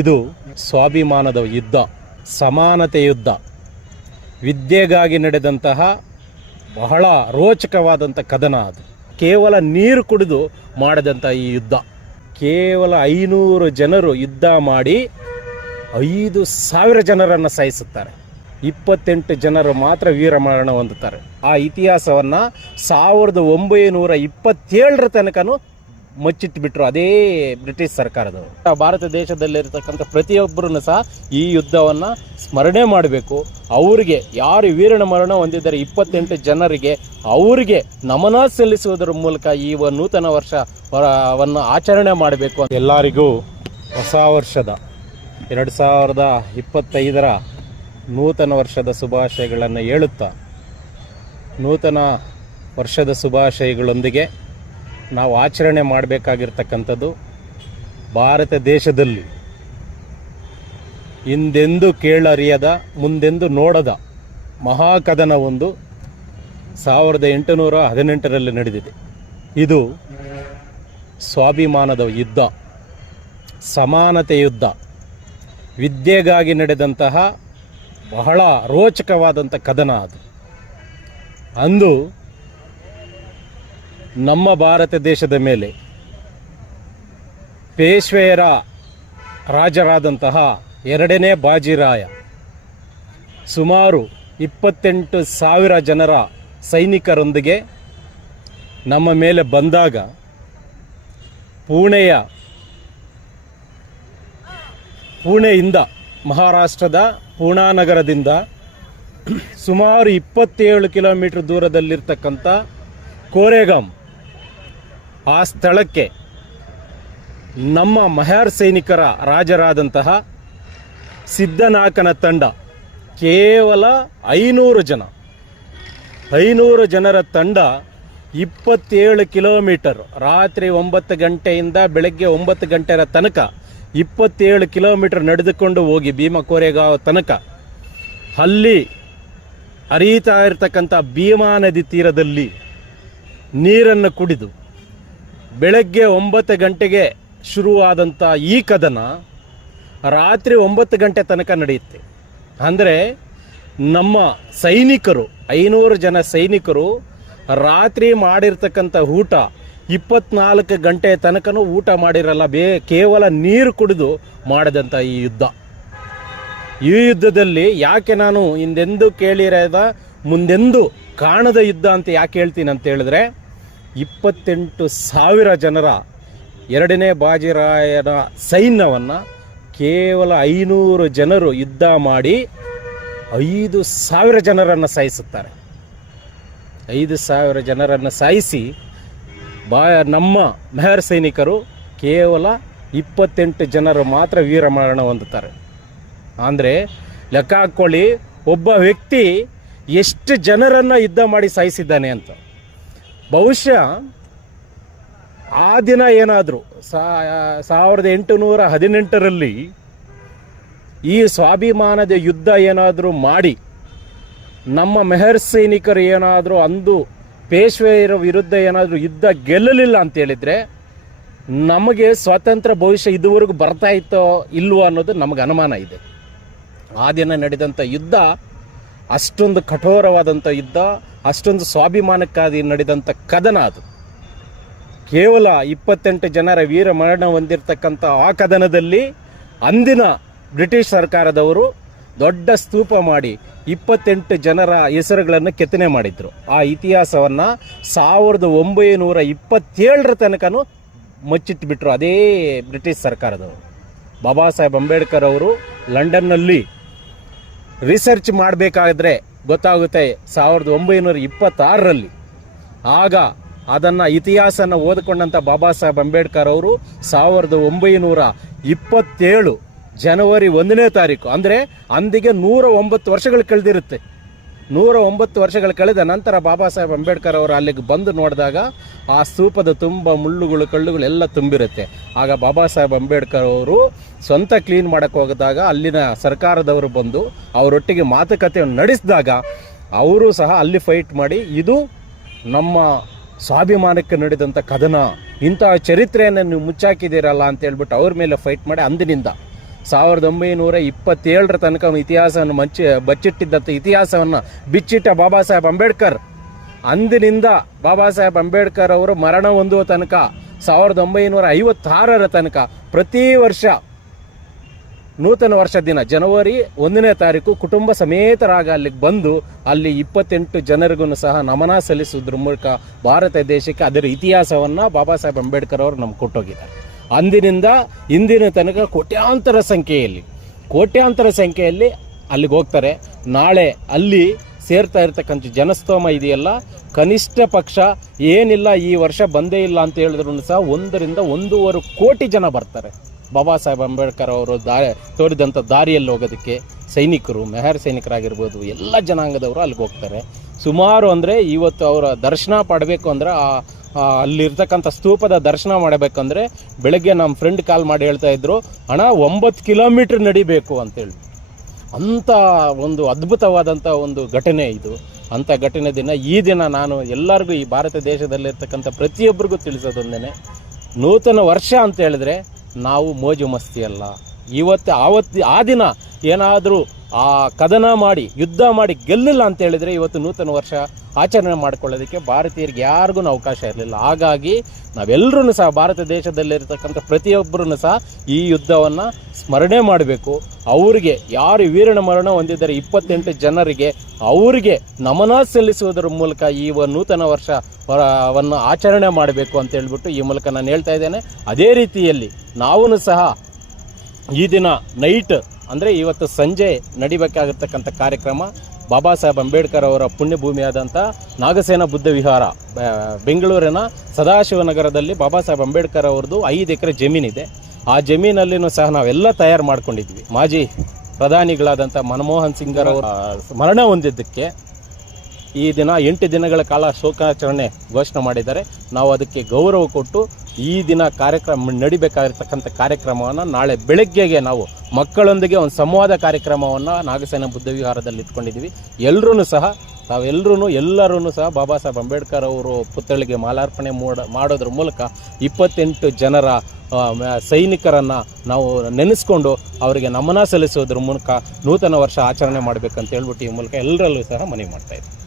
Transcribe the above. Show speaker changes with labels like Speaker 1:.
Speaker 1: ಇದು ಸ್ವಾಭಿಮಾನದ ಯುದ್ಧ ಸಮಾನತೆ ಯುದ್ಧ ವಿದ್ಯೆಗಾಗಿ ನಡೆದಂತಹ ಬಹಳ ರೋಚಕವಾದಂಥ ಕದನ ಅದು. ಕೇವಲ ನೀರು ಕುಡಿದು ಮಾಡಿದಂಥ ಈ ಯುದ್ಧ. ಕೇವಲ ಐನೂರು ಜನರು ಯುದ್ಧ ಮಾಡಿ ಐದು ಸಾವಿರ ಜನರನ್ನು ಸಾಯಿಸುತ್ತಾರೆ. ಇಪ್ಪತ್ತೆಂಟು ಜನರು ಮಾತ್ರ ವೀರಮರಣ ಹೊಂದುತ್ತಾರೆ. ಆ ಇತಿಹಾಸವನ್ನು ಸಾವಿರದ ಒಂಬೈನೂರ ಇಪ್ಪತ್ತೇಳರ ತನಕನೂ ಮುಚ್ಚಿಟ್ಬಿಟ್ರು ಅದೇ ಬ್ರಿಟಿಷ್ ಸರ್ಕಾರದವರು ಭಾರತ ದೇಶದಲ್ಲಿರತಕ್ಕಂಥ ಪ್ರತಿಯೊಬ್ಬರೂ ಸಹ ಈ ಯುದ್ಧವನ್ನು ಸ್ಮರಣೆ ಮಾಡಬೇಕು. ಅವರಿಗೆ ಯಾರು ವೀರಣ ಮರಣ ಹೊಂದಿದ್ದಾರೆ ಇಪ್ಪತ್ತೆಂಟು ಜನರಿಗೆ ಅವರಿಗೆ ನಮನ ಸಲ್ಲಿಸುವುದರ ಮೂಲಕ ಈ ನೂತನ ವರ್ಷವನ್ನು ಆಚರಣೆ ಮಾಡಬೇಕು ಅಂತ. ಎಲ್ಲರಿಗೂ ಹೊಸ ವರ್ಷದ ಎರಡು ಸಾವಿರದ ಇಪ್ಪತ್ತೈದರ ನೂತನ ವರ್ಷದ ಶುಭಾಶಯಗಳನ್ನು ಹೇಳುತ್ತಾ, ನೂತನ ವರ್ಷದ ಶುಭಾಶಯಗಳೊಂದಿಗೆ ನಾವು ಆಚರಣೆ ಮಾಡಬೇಕಾಗಿರ್ತಕ್ಕಂಥದ್ದು ಭಾರತ ದೇಶದಲ್ಲಿ ಹಿಂದೆಂದು ಕೇಳರಿಯದ, ಮುಂದೆಂದು ನೋಡದ ಮಹಾಕದನ ಒಂದು ಸಾವಿರದ ಎಂಟುನೂರ ಹದಿನೆಂಟರಲ್ಲಿ ನಡೆದಿದೆ. ಇದು ಸ್ವಾಭಿಮಾನದ ಯುದ್ಧ, ಸಮಾನತೆ ಯುದ್ಧ. ವಿದ್ಯೆಗಾಗಿ ನಡೆದಂತಹ ಬಹಳ ರೋಚಕವಾದಂಥ ಕದನ ಅದು. ಅಂದು ನಮ್ಮ ಭಾರತ ದೇಶದ ಮೇಲೆ ಪೇಶ್ವೆಯರ ರಾಜರಾದಂತಹ ಎರಡನೇ ಬಾಜಿರಾಯ, ಸುಮಾರು ಇಪ್ಪತ್ತೆಂಟು ಸಾವಿರ ಜನರ ಸೈನಿಕರೊಂದಿಗೆ ನಮ್ಮ ಮೇಲೆ ಬಂದಾಗ ಪುಣೆಯ ಪುಣೆಯಿಂದ ಮಹಾರಾಷ್ಟ್ರದ ಪೂಣಾನಗರದಿಂದ ಸುಮಾರು ಇಪ್ಪತ್ತೇಳು ಕಿಲೋಮೀಟರ್ ದೂರದಲ್ಲಿರ್ತಕ್ಕಂಥ ಕೋರೆಗಾಮ್ ಆ ಸ್ಥಳಕ್ಕೆ ನಮ್ಮ ಮಹಾರ್ ಸೈನಿಕರ ರಾಜರಾದಂತಹ ಸಿದ್ಧನಾಕನ ತಂಡ ಕೇವಲ ಐನೂರು ಜನ, ಐನೂರು ಜನರ ತಂಡ ಇಪ್ಪತ್ತೇಳು ಕಿಲೋಮೀಟರ್, ರಾತ್ರಿ ಒಂಬತ್ತು ಗಂಟೆಯಿಂದ ಬೆಳಗ್ಗೆ ಒಂಬತ್ತು ಗಂಟೆಯ ತನಕ ಇಪ್ಪತ್ತೇಳು ಕಿಲೋಮೀಟರ್ ನಡೆದುಕೊಂಡು ಹೋಗಿ ಭೀಮ ಕೋರೆಗಾವ್ ತನಕ. ಅಲ್ಲಿ ಹರಿತಾ ಇರತಕ್ಕಂಥ ಭೀಮಾ ನದಿ ತೀರದಲ್ಲಿ ನೀರನ್ನು ಕುಡಿದು ಬೆಳಗ್ಗೆ ಒಂಬತ್ತು ಗಂಟೆಗೆ ಶುರುವಾದಂಥ ಈ ಕದನ ರಾತ್ರಿ ಒಂಬತ್ತು ಗಂಟೆ ತನಕ ನಡೆಯುತ್ತೆ. ಅಂದರೆ ನಮ್ಮ ಸೈನಿಕರು, ಐನೂರು ಜನ ಸೈನಿಕರು ರಾತ್ರಿ ಮಾಡಿರ್ತಕ್ಕಂಥ ಊಟ ಇಪ್ಪತ್ನಾಲ್ಕು ಗಂಟೆ ತನಕನೂ ಊಟ ಮಾಡಿರಲ್ಲ, ಬೇ ಕೇವಲ ನೀರು ಕುಡಿದು ಮಾಡಿದಂಥ ಈ ಯುದ್ಧ. ಈ ಯುದ್ಧದಲ್ಲಿ ಯಾಕೆ ನಾನು ಹಿಂದೆಂದು ಕೇಳಿರದ, ಮುಂದೆಂದು ಕಾಣದ ಯುದ್ಧ ಅಂತ ಯಾಕೆ ಹೇಳ್ತೀನಿ ಅಂತ ಹೇಳಿದ್ರೆ ಇಪ್ಪತ್ತೆಂಟು ಸಾವಿರ ಜನರ ಎರಡನೇ ಬಾಜಿರಾಯನ ಸೈನ್ಯವನ್ನು ಕೇವಲ ಐನೂರು ಜನರು ಯುದ್ಧ ಮಾಡಿ ಐದು ಸಾವಿರ ಜನರನ್ನು ಸಾಯಿಸುತ್ತಾರೆ. ಐದು ಸಾವಿರ ಜನರನ್ನು ಸಾಯಿಸಿ ಬಾ, ನಮ್ಮ ಮೆಹರ್ ಸೈನಿಕರು ಕೇವಲ ಇಪ್ಪತ್ತೆಂಟು ಜನರು ಮಾತ್ರ ವೀರಮರಣ ಹೊಂದುತ್ತಾರೆ. ಅಂದರೆ ಲೆಕ್ಕ ಹಾಕ್ಕೊಳ್ಳಿ, ಒಬ್ಬ ವ್ಯಕ್ತಿ ಎಷ್ಟು ಜನರನ್ನು ಯುದ್ಧ ಮಾಡಿ ಸಾಯಿಸಿದ್ದಾನೆ ಅಂತ. ಬಹುಶಃ ಆ ದಿನ ಏನಾದರೂ ಸಾವಿರದ ಎಂಟುನೂರ ಹದಿನೆಂಟರಲ್ಲಿ ಈ ಸ್ವಾಭಿಮಾನದ ಯುದ್ಧ ಏನಾದರೂ ಮಾಡಿ ನಮ್ಮ ಮೆಹರ್ ಸೈನಿಕರು ಏನಾದರೂ ಅಂದು ಪೇಶ್ವೆಯರ ವಿರುದ್ಧ ಏನಾದರೂ ಯುದ್ಧ ಗೆಲ್ಲಲಿಲ್ಲ ಅಂತ ಹೇಳಿದರೆ ನಮಗೆ ಸ್ವಾತಂತ್ರ್ಯ ಭವಿಷ್ಯ ಇದುವರೆಗೂ ಬರ್ತಾ ಇತ್ತೋ ಇಲ್ವೋ ಅನ್ನೋದು ನಮಗೆ ಅನುಮಾನ ಇದೆ. ಆ ದಿನ ನಡೆದಂಥ ಯುದ್ಧ ಅಷ್ಟೊಂದು ಕಠೋರವಾದಂಥ ಯುದ್ಧ ಅಷ್ಟೊಂದು ಸ್ವಾಭಿಮಾನಕ್ಕಾಗಿ ನಡೆದಂಥ ಕದನ ಅದು. ಕೇವಲ ಇಪ್ಪತ್ತೆಂಟು ಜನರ ವೀರ ಮರಣ ಹೊಂದಿರತಕ್ಕಂಥ ಆ ಕದನದಲ್ಲಿ ಅಂದಿನ ಬ್ರಿಟಿಷ್ ಸರ್ಕಾರದವರು ದೊಡ್ಡ ಸ್ತೂಪ ಮಾಡಿ ಇಪ್ಪತ್ತೆಂಟು ಜನರ ಹೆಸರುಗಳನ್ನು ಕೆತ್ತನೆ ಮಾಡಿದ್ರು. ಆ ಇತಿಹಾಸವನ್ನು ಸಾವಿರದ ಒಂಬೈನೂರ ಇಪ್ಪತ್ತೇಳರ ತನಕನೂ ಮುಚ್ಚಿಟ್ಬಿಟ್ರು ಅದೇ ಬ್ರಿಟಿಷ್ ಸರ್ಕಾರದವರು. ಬಾಬಾ ಸಾಹೇಬ್ ಅಂಬೇಡ್ಕರ್ ಅವರು ಲಂಡನ್ನಲ್ಲಿ ರಿಸರ್ಚ್ ಮಾಡಬೇಕಾದ್ರೆ ಗೊತ್ತಾಗುತ್ತೆ ಸಾವಿರದ ಒಂಬೈನೂರ ಇಪ್ಪತ್ತಾರರಲ್ಲಿ. ಆಗ ಅದನ್ನು ಇತಿಹಾಸನ ಓದಿಕೊಂಡಂಥ ಬಾಬಾ ಸಾಹೇಬ್ ಅಂಬೇಡ್ಕರ್ ಅವರು ಸಾವಿರದ ಒಂಬೈನೂರ ಇಪ್ಪತ್ತೇಳು ಜನವರಿ ಒಂದನೇ ತಾರೀಕು. ಅಂದರೆ ಅಂದಿಗೆ ನೂರ ಒಂಬತ್ತು ವರ್ಷಗಳು ಕಳೆದಿರುತ್ತೆ. ನೂರ ಒಂಬತ್ತು ವರ್ಷಗಳು ಕಳೆದ ನಂತರ ಬಾಬಾ ಸಾಹೇಬ್ ಅಂಬೇಡ್ಕರ್ ಅವರು ಅಲ್ಲಿಗೆ ಬಂದು ನೋಡಿದಾಗ ಆ ಸ್ತೂಪದ ತುಂಬ ಮುಳ್ಳುಗಳು, ಕಳ್ಳುಗಳು ಎಲ್ಲ ತುಂಬಿರುತ್ತೆ. ಆಗ ಬಾಬಾ ಸಾಹೇಬ್ ಅಂಬೇಡ್ಕರ್ ಅವರು ಸ್ವಂತ ಕ್ಲೀನ್ ಮಾಡೋಕ್ಕೆ ಹೋಗಿದಾಗ ಅಲ್ಲಿನ ಸರ್ಕಾರದವರು ಬಂದು ಅವರೊಟ್ಟಿಗೆ ಮಾತುಕತೆಯನ್ನು ನಡೆಸಿದಾಗ ಅವರು ಸಹ ಅಲ್ಲಿ ಫೈಟ್ ಮಾಡಿ, ಇದು ನಮ್ಮ ಸ್ವಾಭಿಮಾನಕ್ಕೆ ನಡೆದಂಥ ಕದನ. ಇಂತಹ ಚರಿತ್ರೆಯನ್ನು ನೀವು ಮುಚ್ಚಾಕಿದ್ದೀರಲ್ಲ ಅಂತ ಹೇಳ್ಬಿಟ್ಟು ಅವ್ರ ಮೇಲೆ ಫೈಟ್ ಮಾಡಿ ಅಂದಿನಿಂದ. ಸಾವಿರದ ಒಂಬೈನೂರ ಇಪ್ಪತ್ತೇಳರ ತನಕ ಇತಿಹಾಸವನ್ನು ಮಂಚಿ, ಬಚ್ಚಿಟ್ಟಿದ್ದಂಥ ಇತಿಹಾಸವನ್ನು ಬಿಚ್ಚಿಟ್ಟ ಬಾಬಾ ಸಾಹೇಬ್ ಅಂಬೇಡ್ಕರ್. ಅಂದಿನಿಂದ ಬಾಬಾ ಸಾಹೇಬ್ ಅಂಬೇಡ್ಕರ್ ಅವರು ಮರಣ ಹೊಂದುವ ತನಕ, ಸಾವಿರದ ಒಂಬೈನೂರ ಐವತ್ತಾರರ ತನಕ ಪ್ರತಿ ವರ್ಷ ನೂತನ ವರ್ಷ ದಿನ ಜನವರಿ ಒಂದನೇ ತಾರೀಕು ಕುಟುಂಬ ಸಮೇತರಾಗ ಅಲ್ಲಿಗೆ ಬಂದು ಅಲ್ಲಿ ಇಪ್ಪತ್ತೆಂಟು ಜನರಿಗೂ ಸಹ ನಮನ ಸಲ್ಲಿಸುವುದ್ರ ಮೂಲಕ ಭಾರತ ದೇಶಕ್ಕೆ ಅದರ ಇತಿಹಾಸವನ್ನು ಬಾಬಾ ಸಾಹೇಬ್ ಅಂಬೇಡ್ಕರ್ ಅವರು ನಮ್ಗೆ ಕೊಟ್ಟೋಗಿದ್ದಾರೆ. ಅಂದಿನಿಂದ ಇಂದಿನ ತನಕ ಕೋಟ್ಯಾಂತರ ಸಂಖ್ಯೆಯಲ್ಲಿ ಕೋಟ್ಯಾಂತರ ಸಂಖ್ಯೆಯಲ್ಲಿ ಅಲ್ಲಿಗೆ ಹೋಗ್ತಾರೆ. ನಾಳೆ ಅಲ್ಲಿ ಸೇರ್ತಾ ಇರ್ತಕ್ಕಂಥ ಜನಸ್ತೋಮ ಇದೆಯಲ್ಲ? ಕನಿಷ್ಠ ಪಕ್ಷ ಏನಿಲ್ಲ, ಈ ವರ್ಷ ಬಂದೇ ಇಲ್ಲ ಅಂತ ಹೇಳಿದ್ರು ಸಹ ಒಂದರಿಂದ ಒಂದೂವರೆ ಕೋಟಿ ಜನ ಬರ್ತಾರೆ. ಬಾಬಾ ಸಾಹೇಬ್ ಅಂಬೇಡ್ಕರ್ ಅವರು ದಾ, ತೋರಿದಂಥ ದಾರಿಯಲ್ಲಿ ಹೋಗೋದಕ್ಕೆ ಸೈನಿಕರು, ಮೆಹರ್ ಸೈನಿಕರಾಗಿರ್ಬೋದು, ಎಲ್ಲ ಜನಾಂಗದವರು ಅಲ್ಲಿಗೆ ಹೋಗ್ತಾರೆ. ಸುಮಾರು ಅಂದರೆ ಇವತ್ತು ಅವರ ದರ್ಶನ ಪಡಬೇಕು ಅಂದರೆ ಆ- ಅಲ್ಲಿರ್ತಕ್ಕಂಥ ಸ್ತೂಪದ ದರ್ಶನ ಮಾಡಬೇಕಂದ್ರೆ ಬೆಳಗ್ಗೆ ನಮ್ಮ ಫ್ರೆಂಡ್ ಕಾಲ್ ಮಾಡಿ ಹೇಳ್ತಾ ಇದ್ರು ಹಣ ಒಂಬತ್ತು ಕಿಲೋಮೀಟ್ರ್ ನಡಿಬೇಕು ಅಂತೇಳಿ. ಅಂಥ ಒಂದು ಅದ್ಭುತವಾದಂಥ ಒಂದು ಘಟನೆ ಇದು. ಅಂಥ ಘಟನೆ ದಿನ ಈ ದಿನ ನಾನು ಎಲ್ಲರಿಗೂ ಈ ಭಾರತ ದೇಶದಲ್ಲಿರ್ತಕ್ಕಂಥ ಪ್ರತಿಯೊಬ್ಬರಿಗೂ ತಿಳಿಸೋದೊಂದೇ ನೂತನ ವರ್ಷ ಅಂತ ಹೇಳಿದ್ರೆ ನಾವು ಮೋಜು ಮಸ್ತಿ ಅಲ್ಲ ಇವತ್ತು, ಆವತ್ತು, ಆ ದಿನ ಏನಾದರೂ ಆ ಕದನ ಮಾಡಿ, ಯುದ್ಧ ಮಾಡಿ ಗೆಲ್ಲಿಲ್ಲ ಅಂತ ಹೇಳಿದರೆ ಇವತ್ತು ನೂತನ ವರ್ಷ ಆಚರಣೆ ಮಾಡಿಕೊಳ್ಳೋದಕ್ಕೆ ಭಾರತೀಯರಿಗೆ ಯಾರಿಗೂ ಅವಕಾಶ ಇರಲಿಲ್ಲ. ಹಾಗಾಗಿ ನಾವೆಲ್ಲರೂ ಸಹ, ಭಾರತ ದೇಶದಲ್ಲಿರತಕ್ಕಂಥ ಪ್ರತಿಯೊಬ್ಬರೂ ಸಹ ಈ ಯುದ್ಧವನ್ನು ಸ್ಮರಣೆ ಮಾಡಬೇಕು. ಅವರಿಗೆ ಯಾರು ವೀರಣ ಮರಣ ಹೊಂದಿದ್ದಾರೆ ಇಪ್ಪತ್ತೆಂಟು ಜನರಿಗೆ ಅವರಿಗೆ ನಮನ ಸಲ್ಲಿಸುವುದರ ಮೂಲಕ ಈ ನೂತನ ವರ್ಷ ವನ್ನು ಆಚರಣೆ ಮಾಡಬೇಕು ಅಂತ ಹೇಳ್ಬಿಟ್ಟು ಈ ಮೂಲಕ ನಾನು ಹೇಳ್ತಾ ಇದ್ದೇನೆ. ಅದೇ ರೀತಿಯಲ್ಲಿ ನಾವೂ ಸಹ ಈ ದಿನ ನೈಟ್ ಅಂದರೆ ಇವತ್ತು ಸಂಜೆ ನಡಿಬೇಕಾಗಿರ್ತಕ್ಕಂಥ ಕಾರ್ಯಕ್ರಮ ಬಾಬಾ ಸಾಹೇಬ್ ಅಂಬೇಡ್ಕರ್ ಅವರ ಪುಣ್ಯಭೂಮಿಯಾದಂಥ ನಾಗಸೇನ ಬುದ್ಧ ವಿಹಾರ ಬೆಂಗಳೂರಿನ ಸದಾಶಿವನಗರದಲ್ಲಿ ಬಾಬಾ ಸಾಹೇಬ್ ಅಂಬೇಡ್ಕರ್ ಅವ್ರದ್ದು ಐದು ಎಕರೆ ಜಮೀನಿದೆ. ಆ ಜಮೀನಲ್ಲಿನೂ ಸಹ ನಾವೆಲ್ಲ ತಯಾರು ಮಾಡ್ಕೊಂಡಿದ್ವಿ. ಮಾಜಿ ಪ್ರಧಾನಿಗಳಾದಂಥ ಮನಮೋಹನ್ ಸಿಂಗ್ ಅವರು ಮರಣ ಹೊಂದಿದ್ದಕ್ಕೆ ಈ ದಿನ ಎಂಟು ದಿನಗಳ ಕಾಲ ಶೋಕಾಚರಣೆ ಘೋಷಣೆ ಮಾಡಿದ್ದಾರೆ. ನಾವು ಅದಕ್ಕೆ ಗೌರವ ಕೊಟ್ಟು ಈ ದಿನ ಕಾರ್ಯಕ್ರಮ ನಡಿಬೇಕಾಗಿರ್ತಕ್ಕಂಥ ಕಾರ್ಯಕ್ರಮವನ್ನು ನಾಳೆ ಬೆಳಗ್ಗೆಗೆ ನಾವು ಮಕ್ಕಳೊಂದಿಗೆ ಒಂದು ಸಂವಾದ ಕಾರ್ಯಕ್ರಮವನ್ನು ನಾಗಸೇನ ಬುದ್ಧ ವಿಹಾರದಲ್ಲಿ ಇಟ್ಕೊಂಡಿದ್ದೀವಿ. ಎಲ್ಲರೂ ಸಹ ತಾವೆಲ್ಲರೂ ಎಲ್ಲರೂ ಸಹ ಬಾಬಾ ಸಾಹೇಬ್ ಅಂಬೇಡ್ಕರ್ ಅವರು ಪುತ್ಥಳಿಗೆ ಮಾಲಾರ್ಪಣೆ ಮೂಡ, ಮಾಡೋದ್ರ ಮೂಲಕ ಇಪ್ಪತ್ತೆಂಟು ಜನರ ಸೈನಿಕರನ್ನು ನಾವು ನೆನೆಸ್ಕೊಂಡು ಅವರಿಗೆ ನಮನ ಸಲ್ಲಿಸೋದ್ರ ಮೂಲಕ ನೂತನ ವರ್ಷ ಆಚರಣೆ ಮಾಡಬೇಕಂತ ಹೇಳ್ಬಿಟ್ಟು ಈ ಮೂಲಕ ಎಲ್ಲರಲ್ಲೂ ಸಹ ಮನವಿ ಮಾಡ್ತಾ ಇದ್ದೀವಿ.